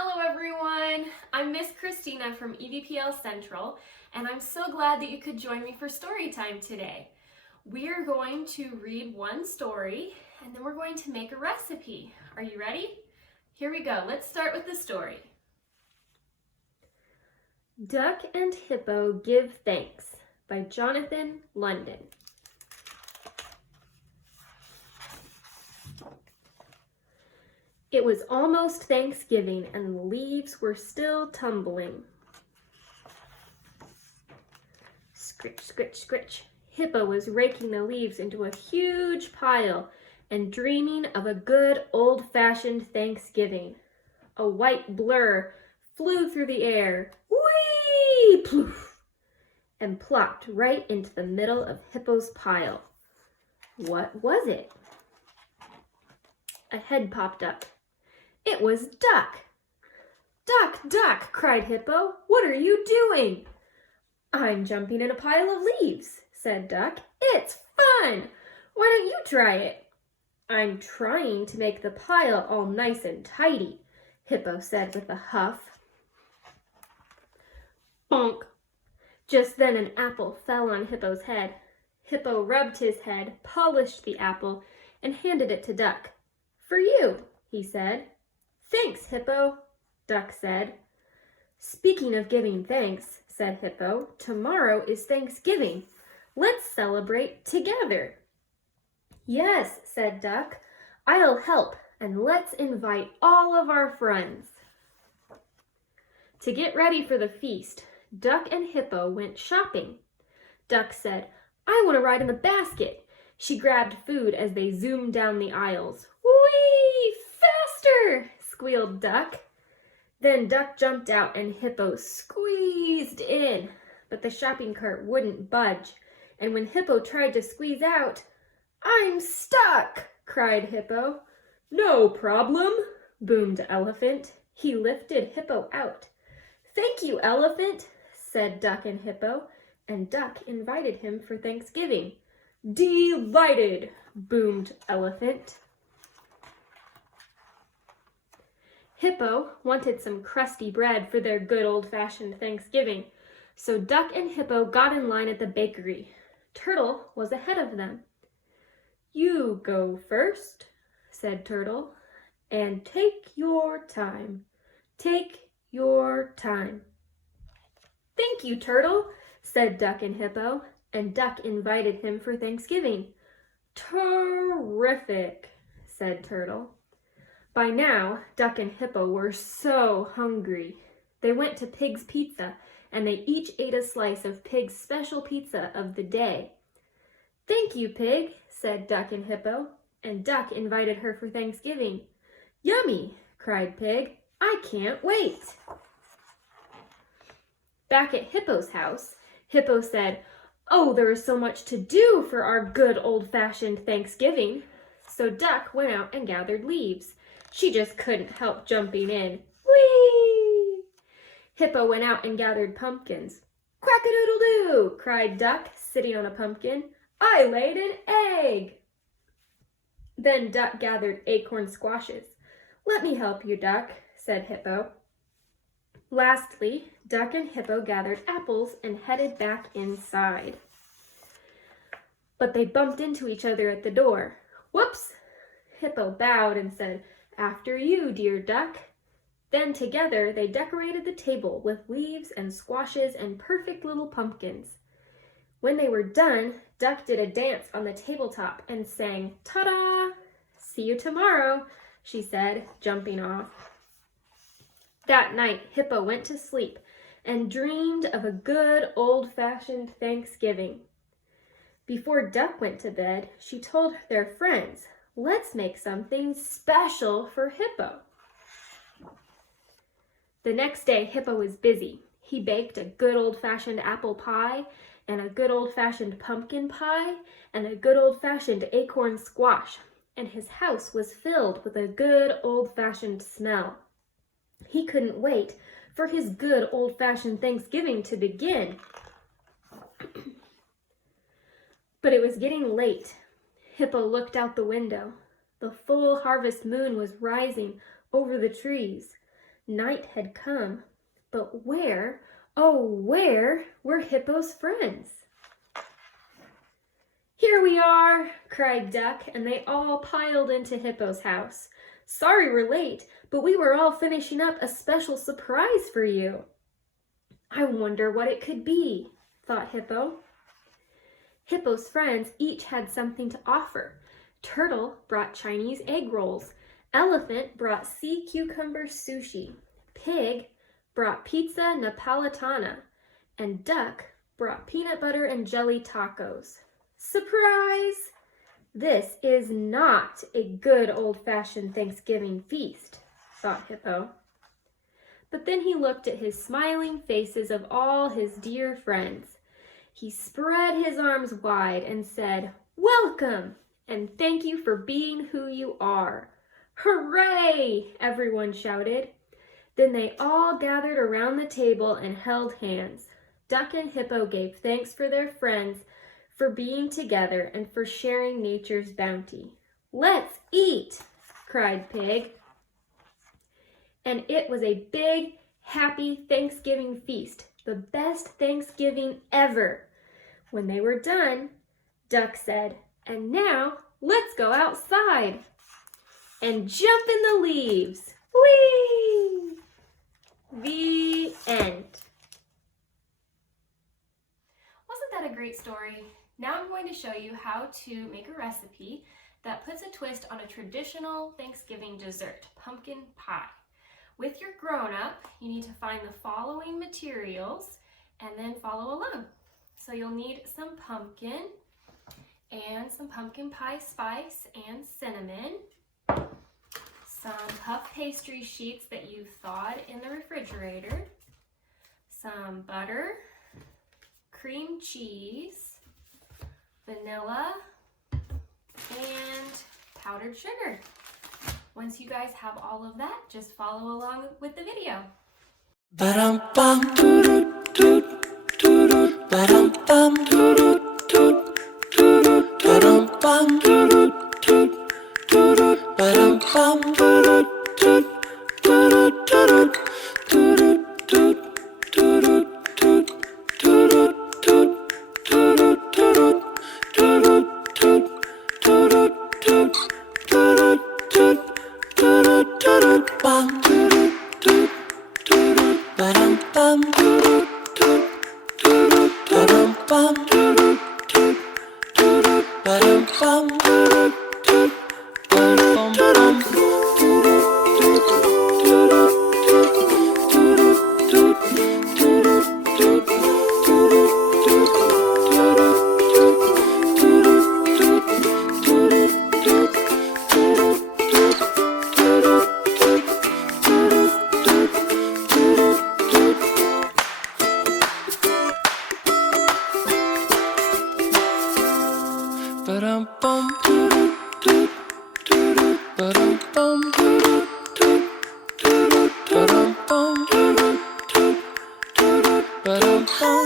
Hello everyone, I'm Miss Christina from EVPL Central, and I'm so glad that you could join me for story time today. We are going to read one story, and then we're going to make a recipe. Are you ready? Here we go. Let's start with the story. Duck and Hippo Give Thanks by Jonathan London. It was almost Thanksgiving and the leaves were still tumbling. Scritch, scritch, scritch. Hippo was raking the leaves into a huge pile and dreaming of a good old-fashioned Thanksgiving. A white blur flew through the air, whee, ploof, and plopped right into the middle of Hippo's pile. What was it? A head popped up. It was Duck. Duck, Duck, cried Hippo. What are you doing? I'm jumping in a pile of leaves, said Duck. It's fun. Why don't you try it? I'm trying to make the pile all nice and tidy, Hippo said with a huff. Bonk. Just then an apple fell on Hippo's head. Hippo rubbed his head, polished the apple, and handed it to Duck. For you, he said. Thanks, Hippo, Duck said. Speaking of giving thanks, said Hippo, tomorrow is Thanksgiving. Let's celebrate together. Yes, said Duck, I'll help, and let's invite all of our friends. To get ready for the feast, Duck and Hippo went shopping. Duck said, I want to ride in the basket. She grabbed food as they zoomed down the aisles. Whee! Faster! Squealed Duck. Then Duck jumped out and Hippo squeezed in, but the shopping cart wouldn't budge, and when Hippo tried to squeeze out, I'm stuck, cried Hippo. No problem, boomed Elephant. He lifted Hippo out. Thank you, Elephant, said Duck and Hippo, and Duck invited him for Thanksgiving. Delighted, boomed Elephant. Hippo wanted some crusty bread for their good old-fashioned Thanksgiving, so Duck and Hippo got in line at the bakery. Turtle was ahead of them. You go first, said Turtle, and take your time. Take your time. Thank you, Turtle, said Duck and Hippo, and Duck invited him for Thanksgiving. Terrific, said Turtle. By now, Duck and Hippo were so hungry. They went to Pig's Pizza, and they each ate a slice of Pig's special pizza of the day. Thank you, Pig, said Duck and Hippo, and Duck invited her for Thanksgiving. Yummy, cried Pig. I can't wait. Back at Hippo's house, Hippo said, Oh, there is so much to do for our good old-fashioned Thanksgiving. So Duck went out and gathered leaves. She just couldn't help jumping in. Whee! Hippo went out and gathered pumpkins. Quack-a-doodle-doo, cried Duck, sitting on a pumpkin. I laid an egg. Then Duck gathered acorn squashes. Let me help you, Duck, said Hippo. Lastly, Duck and Hippo gathered apples and headed back inside. But they bumped into each other at the door. Whoops! Hippo bowed and said, After you, dear Duck. Then together they decorated the table with leaves and squashes and perfect little pumpkins. When they were done, Duck did a dance on the tabletop and sang, Ta-da! See you tomorrow, she said, jumping off. That night, Hippo went to sleep and dreamed of a good old-fashioned Thanksgiving. Before Duck went to bed, she told their friends, Let's make something special for Hippo. The next day, Hippo was busy. He baked a good old-fashioned apple pie and a good old-fashioned pumpkin pie and a good old-fashioned acorn squash, and his house was filled with a good old-fashioned smell. He couldn't wait for his good old-fashioned Thanksgiving to begin. But it was getting late. Hippo looked out the window. The full harvest moon was rising over the trees. Night had come, but where, oh where, were Hippo's friends? "Here we are," cried Duck, and they all piled into Hippo's house. "Sorry we're late, but we were all finishing up a special surprise for you." "I wonder what it could be," thought Hippo. Hippo's friends each had something to offer. Turtle brought Chinese egg rolls. Elephant brought sea cucumber sushi. Pig brought pizza Napolitana. And Duck brought peanut butter and jelly tacos. Surprise! This is not a good old-fashioned Thanksgiving feast, thought Hippo. But then he looked at his smiling faces of all his dear friends. He spread his arms wide and said, "Welcome, and thank you for being who you are." "Hooray!" everyone shouted. Then they all gathered around the table and held hands. Duck and Hippo gave thanks for their friends, for being together, and for sharing nature's bounty. "Let's eat!" cried Pig. And it was a big, happy Thanksgiving feast, the best Thanksgiving ever. When they were done, Duck said, "And now let's go outside and jump in the leaves." Whee! The end. Wasn't that a great story? Now I'm going to show you how to make a recipe that puts a twist on a traditional Thanksgiving dessert, pumpkin pie. With your grown-up, you need to find the following materials and then follow along. So you'll need some pumpkin and some pumpkin pie spice and cinnamon, some puff pastry sheets that you've thawed in the refrigerator, some butter, cream cheese, vanilla, and powdered sugar. Once you guys have all of that, just follow along with the video. Ba-dum-bum, doo-doo-doo, doo-doo, ba-dum-bum, doo-doo-doo, doo-doo, ba-dum-bum, doo-doo-doo, doo-doo, ba-dum-bum, doo-doo-doo, doo-doo, doo-doo, doo-doo, doo-doo, doo-doo, doo-doo, doo-doo, doo-doo, doo-doo, doo-doo, doo-doo, doo-doo, doo-doo, doo-doo, bum, doo-doo, doo-doo. Ba-dum-bum, doo-doo, doo-doo, ba-dum-bum, doo-doo, doo-doo, ba-dum-bum, doo-doo, doo-doo, ba-dum-bum, doo-doo, doo-doo, doo-doo, doo-doo, ba-dum-bum, doo-doo, doo-doo, doo-doo, ba-dum-bum, doo-doo, doo-doo, doo-doo, ba-dum-bum, doo-doo, doo-doo, doo-doo, ba-dum-bum, doo-doo, doo-doo, ba-dum-bum, doo-doo, doo-doo, ba-dum-bum, doo-doo, doo-doo, ba-dum-bum, doo-doo,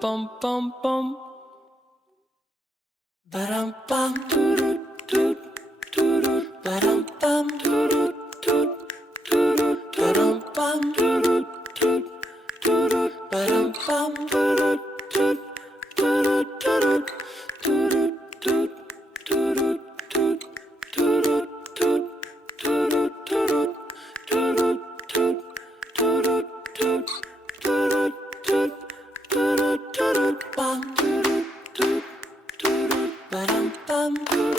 bum bum bum. Ba-dum bum doo doo doo doo doo. Ba-dum bum doo doo doo doo doo. Ba-dum bum doo doo doo doo doo. Ba-dum bum doo doo doo doo doo doo doo. bum.